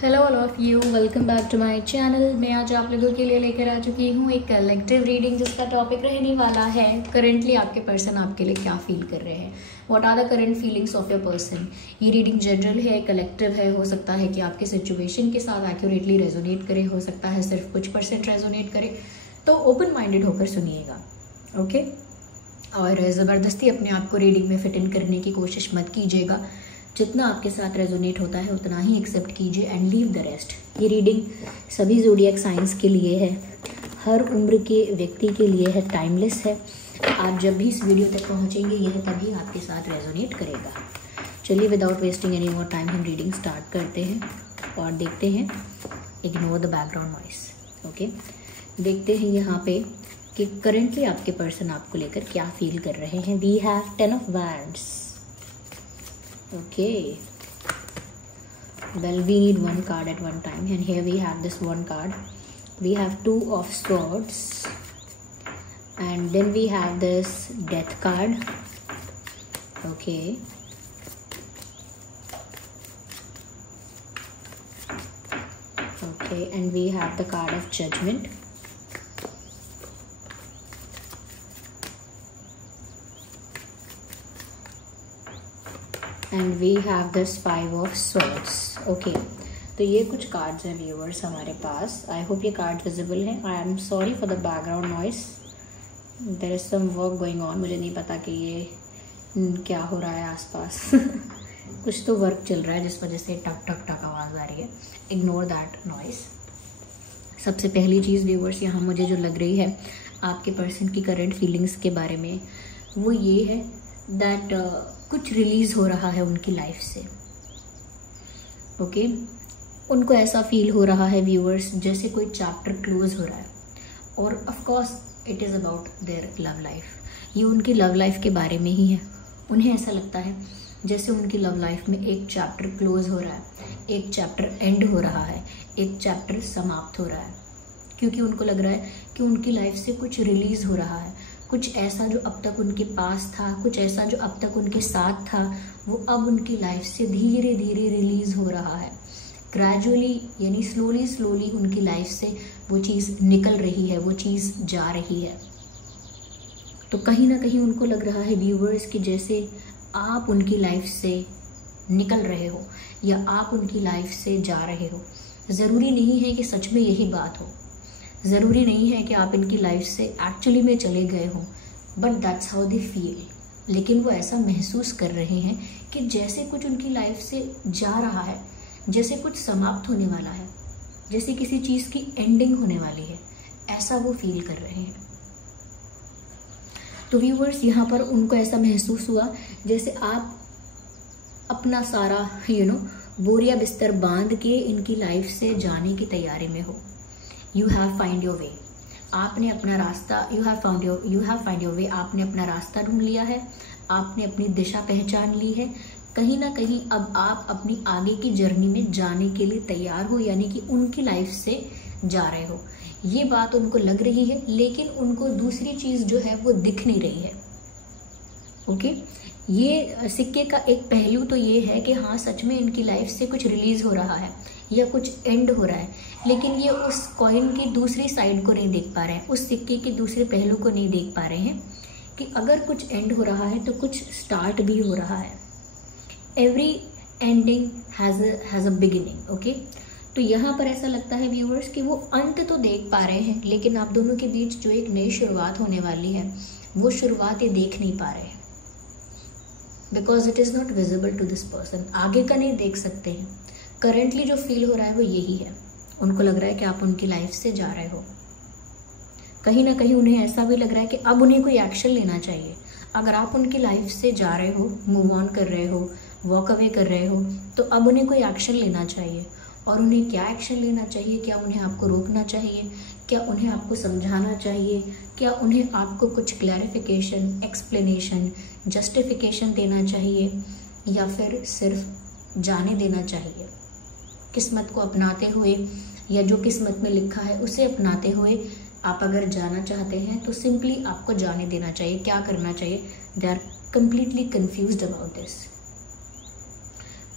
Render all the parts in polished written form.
Hello all of you, welcome back to my channel. मैं आज आप लोगों के लिए लेकर आ चुकी हूँ एक कलेक्टिव रीडिंग जिसका टॉपिक रहने वाला है करंटली आपके पर्सन आपके लिए क्या फील कर रहे हैं। What are the current feelings of your person. ये रीडिंग जनरल है, कलेक्टिव है। हो सकता है कि आपके सिचुएशन के साथ एक्यूरेटली रेजोनेट करे, हो सकता है सिर्फ कुछ % रेजोनेट करे। तो ओपन माइंडेड होकर सुनिएगा, ओके। और ज़बरदस्ती अपने आप को रीडिंग में फिट इन करने की कोशिश मत कीजिएगा। जितना आपके साथ रेजोनेट होता है उतना ही एक्सेप्ट कीजिए एंड लीव द रेस्ट। ये रीडिंग सभी ज़ोडिएक साइंस के लिए है, हर उम्र के व्यक्ति के लिए है, टाइमलेस है। आप जब भी इस वीडियो तक पहुंचेंगे यह तभी आपके साथ रेजोनेट करेगा। चलिए without wasting any more time हम रीडिंग स्टार्ट करते हैं और देखते हैं। Ignore the background noise, okay. देखते हैं यहाँ पे कि करंटली आपके पर्सन आपको लेकर क्या फील कर रहे हैं। We have 10 of wands. Okay, well, we need one card at one time, and here we have this one card. We have 2 of swords, and then we have this death card. Okay, okay, and we have the card of judgment. And we have this 5 of swords. Okay, तो ये कुछ cards हैं viewers हमारे पास। I hope ये card visible है। I am sorry for the background noise, there is some work going on. मुझे नहीं पता कि ये क्या हो रहा है आसपास कुछ तो वर्क चल रहा है जिस वजह से टक टक टक आवाज़ आ रही है। Ignore that noise. सबसे पहली चीज़ व्यूअर्स यहाँ मुझे जो लग रही है आपके पर्सन की करंट फीलिंग्स के बारे में, वो ये है दैट कुछ रिलीज़ हो रहा है उनकी लाइफ से, ओके। उनको ऐसा फील हो रहा है व्यूअर्स जैसे कोई चैप्टर क्लोज हो रहा है, और of course it is about their love life. ये उनकी लव लाइफ के बारे में ही है। उन्हें ऐसा लगता है जैसे उनकी लव लाइफ में एक चैप्टर क्लोज हो रहा है, एक चैप्टर एंड हो रहा है, एक चैप्टर समाप्त हो रहा है, क्योंकि उनको लग रहा है कि उनकी लाइफ से कुछ रिलीज़ हो रहा है। कुछ ऐसा जो अब तक उनके पास था, कुछ ऐसा जो अब तक उनके साथ था, वो अब उनकी लाइफ से धीरे धीरे रिलीज़ हो रहा है। ग्रेजुअली यानी स्लोली स्लोली उनकी लाइफ से वो चीज़ निकल रही है, वो चीज़ जा रही है। तो कहीं ना कहीं उनको लग रहा है व्यूअर्स कि जैसे आप उनकी लाइफ से निकल रहे हो या आप उनकी लाइफ से जा रहे हो। ज़रूरी नहीं है कि सच में यही बात हो, ज़रूरी नहीं है कि आप इनकी लाइफ से एक्चुअली में चले गए हों, but that's how they feel. लेकिन वो ऐसा महसूस कर रहे हैं कि जैसे कुछ उनकी लाइफ से जा रहा है, जैसे कुछ समाप्त होने वाला है, जैसे किसी चीज़ की एंडिंग होने वाली है, ऐसा वो फील कर रहे हैं। तो व्यूअर्स यहाँ पर उनको ऐसा महसूस हुआ जैसे आप अपना सारा बोरिया बिस्तर बांध के इनकी लाइफ से जाने की तैयारी में हो। You have find your way, आपने अपना रास्ता, you have find your way, आपने अपना रास्ता ढूंढ लिया है, आपने अपनी दिशा पहचान ली है। कहीं ना कहीं अब आप अपनी आगे की जर्नी में जाने के लिए तैयार हो, यानी कि उनकी लाइफ से जा रहे हो। ये बात उनको लग रही है, लेकिन उनको दूसरी चीज़ जो है वो दिख नहीं रही है, ओके। ये सिक्के का एक पहलू तो ये है कि हाँ सच में इनकी लाइफ से कुछ रिलीज़ हो रहा है या कुछ एंड हो रहा है, लेकिन ये उस कॉइन की दूसरी साइड को नहीं देख पा रहे हैं, उस सिक्के के दूसरे पहलू को नहीं देख पा रहे हैं कि अगर कुछ एंड हो रहा है तो कुछ स्टार्ट भी हो रहा है। Every ending has a beginning, okay. तो यहाँ पर ऐसा लगता है व्यूअर्स कि वो अंत तो देख पा रहे हैं, लेकिन आप दोनों के बीच जो एक नई शुरुआत होने वाली है वो शुरुआत ये देख नहीं पा रहे हैं, because it is not visible to this person. आगे का नहीं देख सकते हैं। करंटली जो फील हो रहा है वो यही है। उनको लग रहा है कि आप उनकी लाइफ से जा रहे हो। कहीं ना कहीं उन्हें ऐसा भी लग रहा है कि अब उन्हें कोई एक्शन लेना चाहिए। अगर आप उनकी लाइफ से जा रहे हो, मूव ऑन कर रहे हो, वॉक अवे कर रहे हो, तो अब उन्हें कोई एक्शन लेना चाहिए। और उन्हें क्या एक्शन लेना चाहिए? क्या उन्हें आपको रोकना चाहिए? क्या उन्हें आपको समझाना चाहिए? क्या उन्हें आपको कुछ क्लैरिफिकेशन, एक्सप्लेनेशन, जस्टिफिकेशन देना चाहिए, या फिर सिर्फ जाने देना चाहिए? किस्मत को अपनाते हुए या जो किस्मत में लिखा है उसे अपनाते हुए आप अगर जाना चाहते हैं तो सिंपली आपको जाने देना चाहिए। क्या करना चाहिए? They are completely confused about this.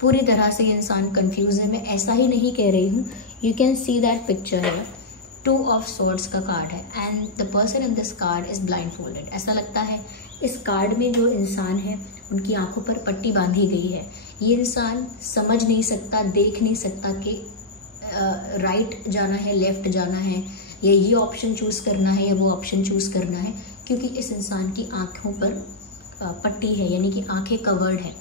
पूरी तरह से इंसान कंफ्यूज है। मैं ऐसा ही नहीं कह रही हूँ, you can see that picture है, 2 ऑफ स्वॉर्ड्स का कार्ड है and the person in this card is blind folded. ऐसा लगता है इस कार्ड में जो इंसान है उनकी आंखों पर पट्टी बांधी गई है। ये इंसान समझ नहीं सकता, देख नहीं सकता कि राइट जाना है, लेफ्ट जाना है, या ये ऑप्शन चूज करना है या वो ऑप्शन चूज करना है, क्योंकि इस इंसान की आंखों पर पट्टी है, यानी कि आंखें कवर्ड है।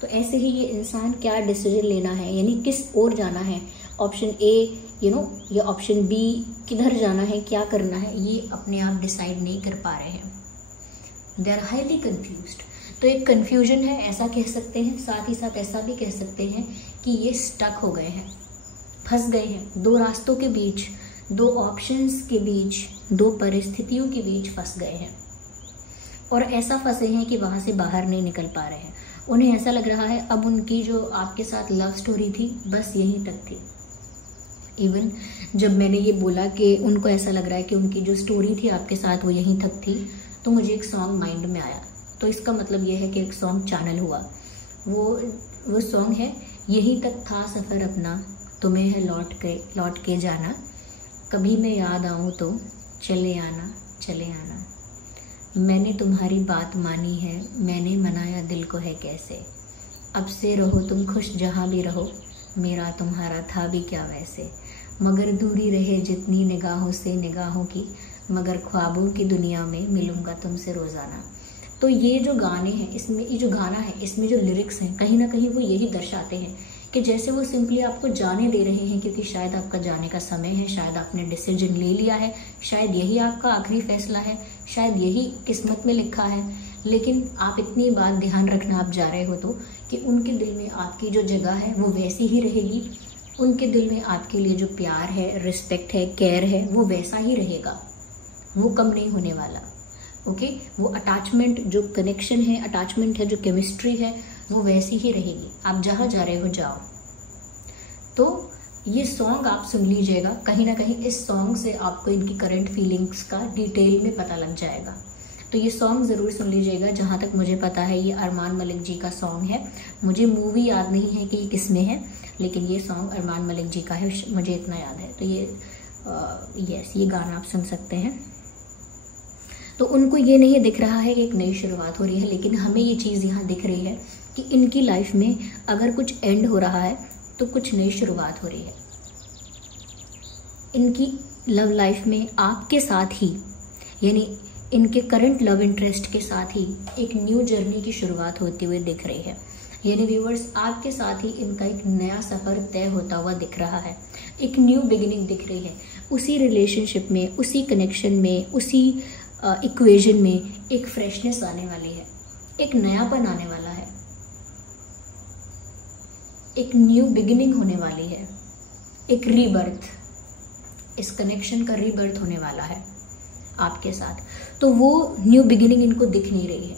तो ऐसे ही ये इंसान क्या डिसीजन लेना है, यानी किस ओर जाना है, ऑप्शन ए या ऑप्शन बी, किधर जाना है, क्या करना है, ये अपने आप डिसाइड नहीं कर पा रहे हैं। They are highly confused. तो एक कन्फ्यूजन है ऐसा कह सकते हैं, साथ ही साथ ऐसा भी कह सकते हैं कि ये स्टक हो गए हैं, फंस गए हैं, 2 रास्तों के बीच, 2 ऑप्शंस के बीच, 2 परिस्थितियों के बीच फंस गए हैं। और ऐसा फंसे हैं कि वहां से बाहर नहीं निकल पा रहे हैं। उन्हें ऐसा लग रहा है अब उनकी जो आपके साथ लव स्टोरी थी बस यहीं तक थी। इवन जब मैंने ये बोला कि उनको ऐसा लग रहा है कि उनकी जो स्टोरी थी आपके साथ वो यहीं तक थी, तो मुझे एक सॉन्ग माइंड में आया। तो इसका मतलब ये है कि एक सॉन्ग चैनल हुआ। वो सॉन्ग है, यहीं तक था सफ़र अपना, तुम्हें है लौट के जाना, कभी मैं याद आऊँ तो चले आना चले आना, मैंने तुम्हारी बात मानी है, मैंने मनाया दिल को है कैसे, अब से रहो तुम खुश जहाँ भी रहो, मेरा तुम्हारा था भी क्या वैसे, मगर दूरी रहे जितनी निगाहों से निगाहों की, मगर ख्वाबों की दुनिया में मिलूंगा तुमसे रोज़ाना। तो ये जो गाने हैं, इसमें ये जो गाना है, इसमें जो लिरिक्स हैं, कहीं ना कहीं वो यही दर्शाते हैं कि जैसे वो सिंपली आपको जाने दे रहे हैं, क्योंकि शायद आपका जाने का समय है, शायद आपने डिसीजन ले लिया है, शायद यही आपका आखिरी फैसला है, शायद यही किस्मत में लिखा है। लेकिन आप इतनी बात ध्यान रखना आप जा रहे हो तो कि उनके दिल में आपकी जो जगह है वो वैसी ही रहेगी, उनके दिल में आपके लिए जो प्यार है, रिस्पेक्ट है, केयर है, वो वैसा ही रहेगा, वो कम नहीं होने वाला। ओके, वो अटैचमेंट, जो कनेक्शन है, अटैचमेंट है, जो केमिस्ट्री है, वो वैसी ही रहेगी। आप जहाँ जा रहे हो जाओ। तो ये सॉन्ग आप सुन लीजिएगा, कहीं ना कहीं इस सॉन्ग से आपको इनकी करंट फीलिंग्स का डिटेल में पता लग जाएगा। तो ये सॉन्ग ज़रूर सुन लीजिएगा। जहाँ तक मुझे पता है ये अरमान मलिक जी का सॉन्ग है, मुझे मूवी याद नहीं है कि ये किस में है, लेकिन ये सॉन्ग अरमान मलिक जी का है, मुझे इतना याद है। तो ये गाना आप सुन सकते हैं। तो उनको ये नहीं दिख रहा है कि एक नई शुरुआत हो रही है, लेकिन हमें ये चीज़ यहाँ दिख रही है कि इनकी लाइफ में अगर कुछ एंड हो रहा है तो कुछ नई शुरुआत हो रही है। इनकी लव लाइफ में आपके साथ ही, यानी इनके करंट लव इंटरेस्ट के साथ ही एक न्यू जर्नी की शुरुआत होती हुई दिख रही है। यानी व्यूवर्स, आपके साथ ही इनका एक नया सफ़र तय होता हुआ दिख रहा है, एक न्यू बिगिनिंग दिख रही है। उसी रिलेशनशिप में, उसी कनेक्शन में, उसी इक्वेशन में एक फ्रेशनेस आने वाली है, एक नयापन आने वाला है, एक न्यू बिगिनिंग होने वाली है, एक रीबर्थ, इस कनेक्शन का रीबर्थ होने वाला है आपके साथ। तो वो न्यू बिगिनिंग इनको दिख नहीं रही है।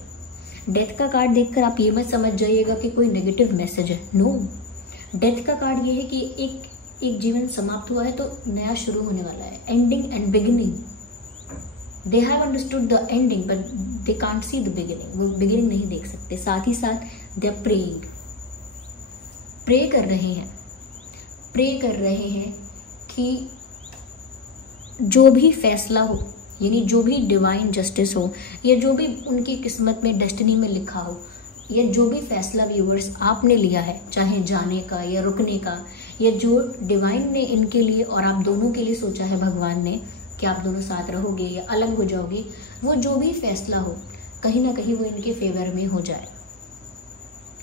डेथ का कार्ड देखकर आप ये मत समझ जाइएगा कि कोई नेगेटिव मैसेज है। नो, डेथ का कार्ड ये है कि एक जीवन समाप्त हुआ है तो नया शुरू होने वाला है, ending and beginning. They have understood the ending but they can't see the beginning. वो बिगिनिंग नहीं देख सकते। साथ ही साथ दे आर प्रेइंग, प्रे कर रहे हैं कि जो भी फैसला हो, यानी जो भी डिवाइन जस्टिस हो, या जो भी उनकी किस्मत में, डेस्टिनी में लिखा हो, या जो भी फैसला व्यूअर्स आपने लिया है, चाहे जाने का या रुकने का, या जो डिवाइन ने इनके लिए और आप दोनों के लिए सोचा है भगवान ने कि आप दोनों साथ रहोगे या अलग हो जाओगे, वो जो भी फैसला हो कहीं ना कहीं वो इनके फेवर में हो जाए।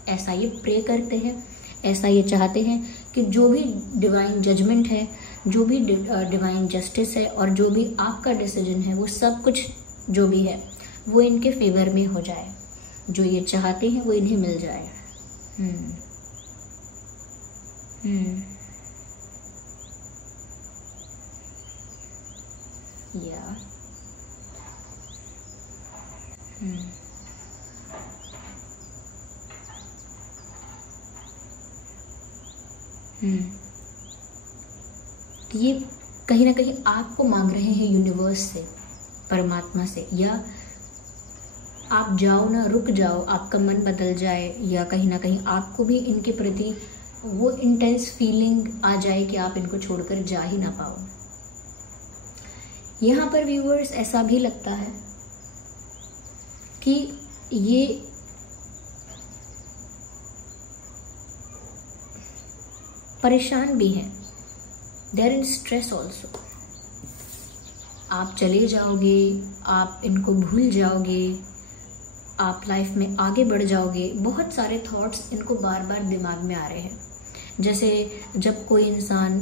ऐसा ये प्रे करते हैं, ऐसा ये चाहते हैं कि जो भी डिवाइन जजमेंट है, जो भी डिवाइन जस्टिस है, और जो भी आपका डिसीजन है, वो सब कुछ जो भी है वो इनके फेवर में हो जाए। जो ये चाहते हैं वो इन्हें मिल जाए। या ये कहीं ना कहीं आपको मांग रहे हैं यूनिवर्स से, परमात्मा से, या आप जाओ ना, रुक जाओ, आपका मन बदल जाए, या कहीं ना कहीं आपको भी इनके प्रति वो इंटेंस फीलिंग आ जाए कि आप इनको छोड़कर जा ही ना पाओ। यहाँ पर व्यूअर्स ऐसा भी लगता है कि ये परेशान भी हैं, देयर इन स्ट्रेस ऑल्सो। आप चले जाओगे, आप इनको भूल जाओगे, आप लाइफ में आगे बढ़ जाओगे, बहुत सारे थॉट्स इनको बार बार दिमाग में आ रहे हैं। जैसे जब कोई इंसान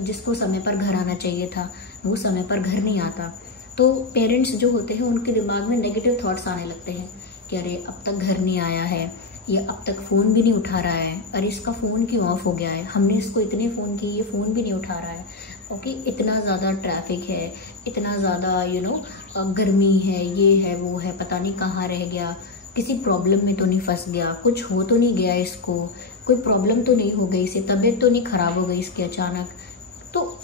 जिसको समय पर घर आना चाहिए था वो समय पर घर नहीं आता, तो पेरेंट्स जो होते हैं उनके दिमाग में नेगेटिव थॉट्स आने लगते हैं कि अरे अब तक घर नहीं आया है, या अब तक फ़ोन भी नहीं उठा रहा है, अरे इसका फ़ोन क्यों ऑफ हो गया है, हमने इसको इतने फ़ोन किए, ये फ़ोन भी नहीं उठा रहा है। ओके, इतना ज़्यादा ट्रैफिक है, इतना ज़्यादा गर्मी है, ये है वो है, पता नहीं कहाँ रह गया, किसी प्रॉब्लम में तो नहीं फंस गया, कुछ हो तो नहीं गया इसको, कोई प्रॉब्लम तो नहीं हो गई इसे, तबीयत तो नहीं ख़राब हो गई इसकी अचानक। तो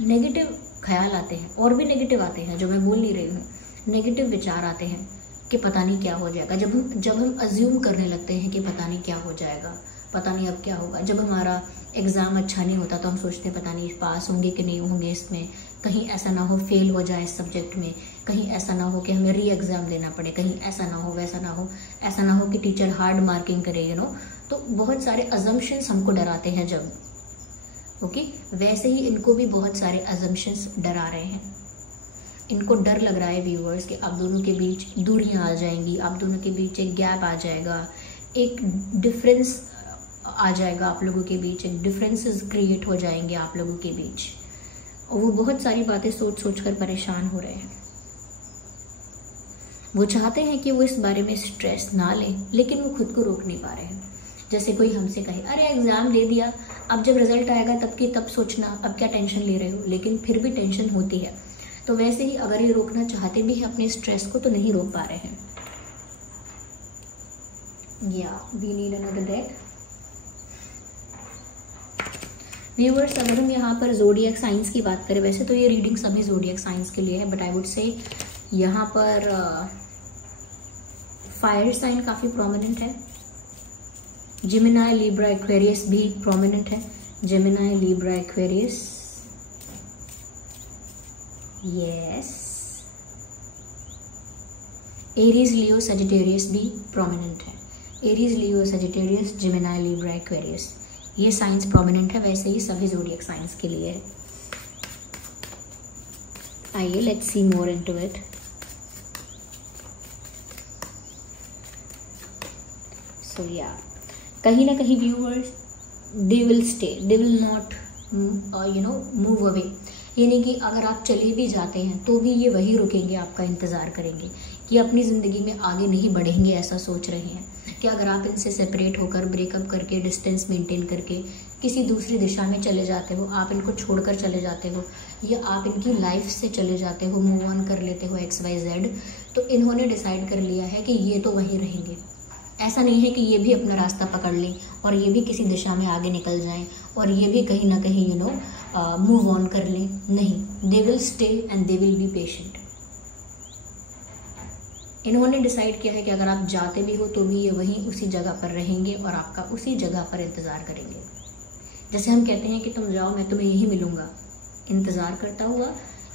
नेगेटिव ख्याल आते हैं, और भी नेगेटिव आते हैं जो मैं बोल नहीं रही हूँ, नेगेटिव विचार आते हैं कि पता नहीं क्या हो जाएगा। जब हम अज्यूम करने लगते हैं कि पता नहीं क्या हो जाएगा, पता नहीं अब क्या होगा। जब हमारा एग्ज़ाम अच्छा नहीं होता तो हम सोचते हैं पता नहीं पास होंगे कि नहीं होंगे इसमें, कहीं ऐसा ना हो फेल हो जाए इस सब्जेक्ट में, कहीं ऐसा ना हो कि हमें री एग्ज़ाम देना पड़े, कहीं ऐसा ना हो, वैसा ना हो, ऐसा ना हो कि टीचर हार्ड मार्किंग करे, तो बहुत सारे अजम्पशंस हमको डराते हैं जब। ओके, वैसे ही इनको भी बहुत सारे अजम्पशंस डरा रहे हैं। इनको डर लग रहा है व्यूअर्स कि आप दोनों के बीच दूरियां आ जाएंगी, आप दोनों के बीच एक गैप आ जाएगा, एक डिफरेंस आ जाएगा आप लोगों के बीच, एक डिफरेंसेस क्रिएट हो जाएंगे आप लोगों के बीच। और वो बहुत सारी बातें सोच सोच कर परेशान हो रहे हैं। वो चाहते हैं कि वो इस बारे में स्ट्रेस ना लें, लेकिन वो खुद को रोक नहीं पा रहे हैं। जैसे कोई हमसे कहे अरे एग्ज़ाम दे दिया, अब जब रिजल्ट आएगा तब की तब सोचना, अब क्या टेंशन ले रहे हो, लेकिन फिर भी टेंशन होती है। तो वैसे ही अगर ये रोकना चाहते भी हैं अपने स्ट्रेस को तो नहीं रोक पा रहे हैं। या we need another deck. Viewers, अगर हम यहाँ पर ज़ोडिएक साइंस की बात करें, वैसे तो ये रीडिंग सभी ज़ोडिएक साइंस के लिए है, बट आई वुड से यहाँ पर फायर साइन काफ़ी प्रोमिनेंट है, जेमिनी, लिब्रा, एक्वेरियस भी प्रोमिनेंट है। Gemini, Libra, Aquarius, yes. Aries, Leo, Sagittarius भी प्रोमिनेंट है। Aries, Leo, Sagittarius, Gemini, Libra, Aquarius, ये साइंस प्रोमिनेंट है। वैसे ही सभी ज़ोडिएक साइंस के लिए है। आइए let's see more into it. So या कहीं ना कहीं viewers they will stay, they will not move away. यानी कि अगर आप चले भी जाते हैं तो भी ये वही रुकेंगे, आपका इंतज़ार करेंगे, कि अपनी ज़िंदगी में आगे नहीं बढ़ेंगे, ऐसा सोच रहे हैं कि अगर आप इनसे सेपरेट होकर, ब्रेकअप करके, डिस्टेंस मेंटेन करके किसी दूसरी दिशा में चले जाते हो, आप इनको छोड़कर चले जाते हो, या आप इनकी लाइफ से चले जाते हो, मूव ऑन कर लेते हो XYZ, तो इन्होंने डिसाइड कर लिया है कि ये तो वहीं रहेंगे। ऐसा नहीं है कि ये भी अपना रास्ता पकड़ लें और ये भी किसी दिशा में आगे निकल जाएं और ये भी कहीं ना कहीं मूव ऑन कर लें। नहीं, दे will stay and they will be patient. इन्होंने डिसाइड किया है कि अगर आप जाते भी हो तो भी ये वहीं उसी जगह पर रहेंगे और आपका उसी जगह पर इंतज़ार करेंगे। जैसे हम कहते हैं कि तुम जाओ मैं तुम्हें यहीं मिलूंगा, इंतज़ार करता हुआ,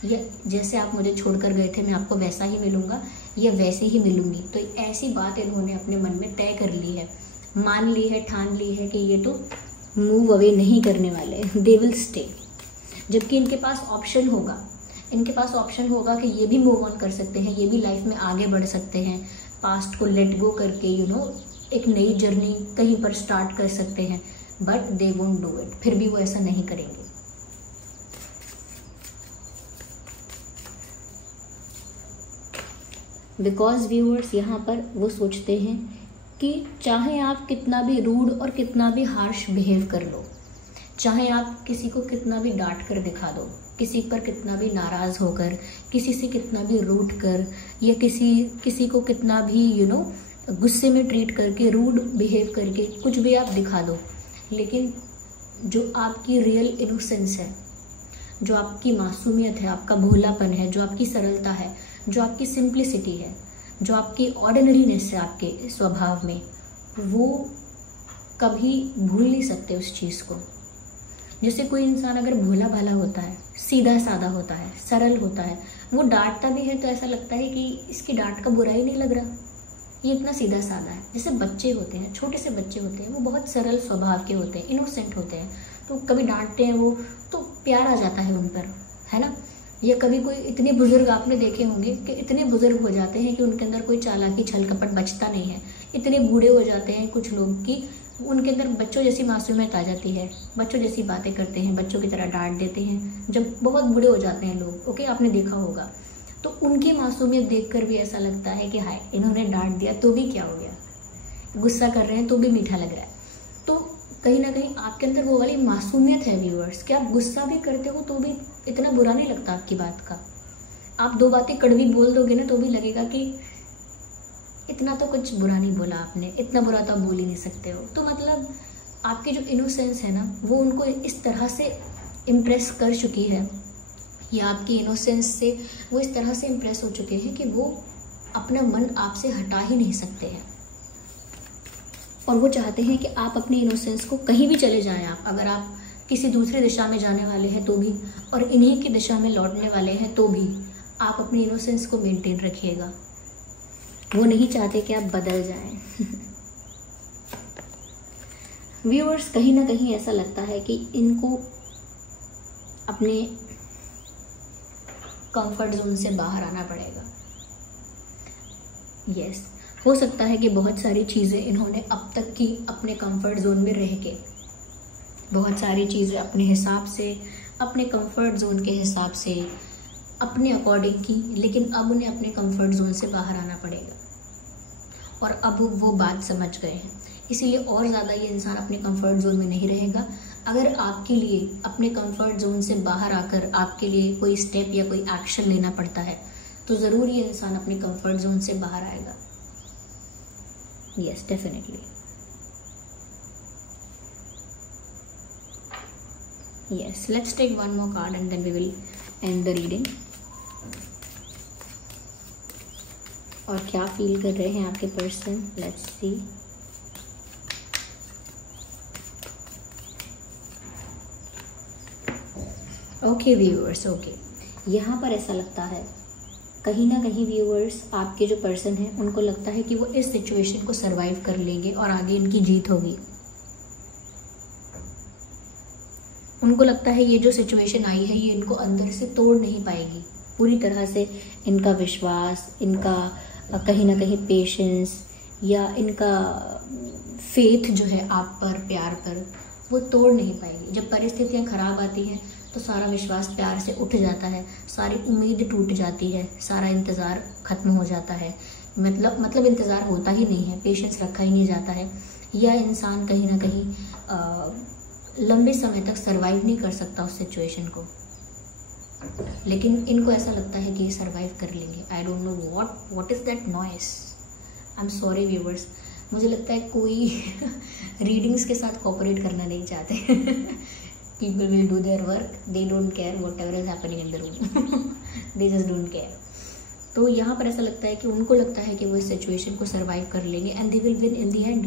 या जैसे आप मुझे छोड़कर गए थे मैं आपको वैसा ही मिलूंगा या वैसे ही मिलूंगी। तो ऐसी बात इन्होंने अपने मन में तय कर ली है, मान ली है, ठान ली है कि ये तो मूव अवे नहीं करने वाले, दे विल स्टे। जबकि इनके पास ऑप्शन होगा, इनके पास ऑप्शन होगा कि ये भी मूव ऑन कर सकते हैं, ये भी लाइफ में आगे बढ़ सकते हैं, पास्ट को लेट गो करके एक नई जर्नी कहीं पर स्टार्ट कर सकते हैं, but they won't do it. फिर भी वो ऐसा नहीं करेंगे। बिकॉज व्यूअर्स यहाँ पर वो सोचते हैं कि चाहे आप कितना भी रूड और कितना भी हार्श बिहेव कर लो, चाहे आप किसी को कितना भी डांट कर दिखा दो, किसी पर कितना भी नाराज़ होकर, किसी से कितना भी रूठ कर, या किसी को कितना भी गुस्से में ट्रीट करके, रूड बिहेव करके कुछ भी आप दिखा दो, लेकिन जो आपकी रियल इनोसेंस है, जो आपकी मासूमियत है, आपका भोलापन है, जो आपकी सरलता है, जो आपकी सिंप्लिसिटी है, जो आपकी ऑर्डिनरीनेस है आपके स्वभाव में, वो कभी भूल नहीं सकते उस चीज़ को। जैसे कोई इंसान अगर भोला भाला होता है, सीधा साधा होता है, सरल होता है, वो डांटता भी है तो ऐसा लगता है कि इसकी डांट का बुरा ही नहीं लग रहा, ये इतना सीधा साधा है। जैसे बच्चे होते हैं, छोटे से बच्चे होते हैं, वो बहुत सरल स्वभाव के होते हैं, इनोसेंट होते हैं, तो कभी डांटते हैं वो तो प्यार आ जाता है उन पर, है ना। या कभी कोई इतने बुजुर्ग आपने देखे होंगे कि इतने बुजुर्ग हो जाते हैं कि उनके अंदर कोई चालाकी छल कपट बचता नहीं है। इतने बूढ़े हो जाते हैं कुछ लोग कि उनके अंदर बच्चों जैसी मासूमियत आ जाती है, बच्चों जैसी बातें करते हैं, बच्चों की तरह डांट देते हैं जब बहुत बूढ़े हो जाते हैं लोग। ओके, आपने देखा होगा। तो उनकी मासूमियत देखकर भी ऐसा लगता है कि हाय, इन्होंने डांट दिया तो भी क्या हो गया, गुस्सा कर रहे हैं तो भी मीठा लग रहा है। तो कहीं ना कहीं आपके अंदर वो वाली मासूमियत है व्यूअर्स, कि आप गुस्सा भी करते हो तो भी इतना बुरा नहीं लगता आपकी बात का। आप दो बातें कड़वी बोल दोगे ना तो भी लगेगा कि इतना तो कुछ बुरा नहीं बोला आपने, इतना बुरा तो आप बोल ही नहीं सकते हो। तो मतलब आपकी जो इनोसेंस है ना, वो उनको इस तरह से इम्प्रेस कर चुकी है, या आपकी इनोसेंस से वो इस तरह से इम्प्रेस हो चुके हैं कि वो अपना मन आपसे हटा ही नहीं सकते हैं। और वो चाहते हैं कि आप अपनी इनोसेंस को कहीं भी चले जाएं। आप अगर आप किसी दूसरी दिशा में जाने वाले हैं तो भी, और इन्हीं की दिशा में लौटने वाले हैं तो भी, आप अपनी इनोसेंस को मेंटेन रखिएगा। वो नहीं चाहते कि आप बदल जाएं। व्यूअर्स, कहीं ना कहीं ऐसा लगता है कि इनको अपने कंफर्ट जोन से बाहर आना पड़ेगा। यस, हो सकता है कि बहुत सारी चीज़ें इन्होंने अब तक की अपने कंफर्ट जोन में रह के, बहुत सारी चीज़ें अपने हिसाब से, अपने कंफर्ट जोन के हिसाब से, अपने अकॉर्डिंग की, लेकिन अब उन्हें अपने कंफर्ट जोन से बाहर आना पड़ेगा। और अब वो बात समझ गए हैं, इसीलिए और ज़्यादा ये इंसान अपने कंफर्ट जोन में नहीं रहेगा। अगर आपके लिए अपने कंफर्ट जोन से बाहर आकर आपके लिए कोई स्टेप या कोई एक्शन लेना पड़ता है तो ज़रूर ये इंसान अपने कंफर्ट जोन से बाहर आएगा। Yes, definitely. Yes, let's take one more card and then we will end the reading. और क्या फील कर रहे हैं आपके person, let's see. Okay viewers, okay, यहाँ पर ऐसा लगता है कहीं ना कहीं व्यूअर्स, आपके जो पर्सन हैं उनको लगता है कि वो इस सिचुएशन को सरवाइव कर लेंगे और आगे इनकी जीत होगी। उनको लगता है ये जो सिचुएशन आई है ये इनको अंदर से तोड़ नहीं पाएगी पूरी तरह से। इनका विश्वास, इनका कहीं ना कहीं पेशेंस, या इनका फेथ जो है आप पर, प्यार पर, वो तोड़ नहीं पाएगी। जब परिस्थितियां खराब आती हैं तो सारा विश्वास प्यार से उठ जाता है, सारी उम्मीद टूट जाती है, सारा इंतज़ार ख़त्म हो जाता है। मतलब इंतज़ार होता ही नहीं है, पेशेंस रखा ही नहीं जाता है, या इंसान कहीं ना कहीं लंबे समय तक सरवाइव नहीं कर सकता उस सिचुएशन को। लेकिन इनको ऐसा लगता है कि ये सरवाइव कर लेंगे। I don't know what is that noise. I am sorry viewers, मुझे लगता है कोई रीडिंग्स के साथ कोऑपरेट करना नहीं चाहते। People will do their work, they don't care whatever is happening in the room. They just don't care. तो यहाँ पर ऐसा लगता है कि उनको लगता है कि वो इस सिचुएशन को सरवाइव कर लेंगे and they will win in the end.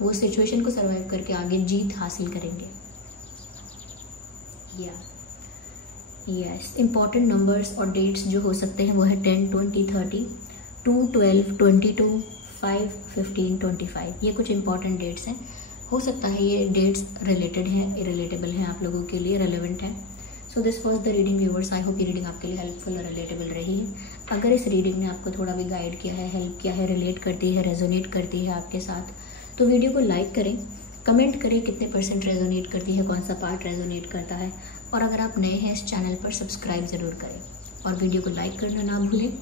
वो सिचुएशन को सरवाइव करके आगे जीत हासिल करेंगे। यस, इम्पॉर्टेंट नंबर्स और डेट्स जो हो सकते हैं वो है 10, 20, 30, 2, 12, 22, 5, 15, 25। ये कुछ इंपॉर्टेंट डेट्स हैं। हो सकता है ये डेट्स रिलेटेड हैं, इरिलेटेबल हैं, आप लोगों के लिए रेलेवेंट हैं। So this was the reading viewers. I hope ये रीडिंग आपके लिए हेल्पफुल और रिलेटेबल रही है। अगर इस रीडिंग ने आपको थोड़ा भी गाइड किया है, हेल्प किया है, रिलेट करती है, रेजोनेट करती है आपके साथ, तो वीडियो को लाइक करें, कमेंट करें कितने % रेजोनेट करती है, कौन सा पार्ट रेजोनेट करता है। और अगर आप नए हैं इस चैनल पर, सब्सक्राइब ज़रूर करें और वीडियो को लाइक करना ना भूलें।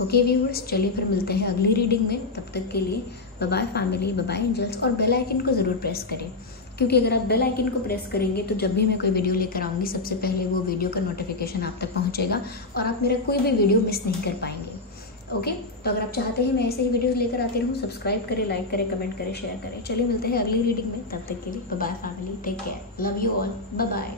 ओके व्यूवर्स, चलिए फिर मिलते हैं अगली रीडिंग में। तब तक के लिए bye bye family, bye bye angels. और बेल आइकन को ज़रूर प्रेस करें, क्योंकि अगर आप बेल आइकन को प्रेस करेंगे तो जब भी मैं कोई वीडियो लेकर आऊँगी सबसे पहले वो वीडियो का नोटिफिकेशन आप तक पहुँचेगा और आप मेरा कोई भी वीडियो मिस नहीं कर पाएंगे। ओके, तो अगर आप चाहते हैं मैं ऐसे ही वीडियोस लेकर आती रहूँ, सब्सक्राइब करें, लाइक करें, कमेंट करें, शेयर करें। चलिए मिलते हैं अगली रीडिंग में। तब तक के लिए bye bye family, take care, love you all, bye bye.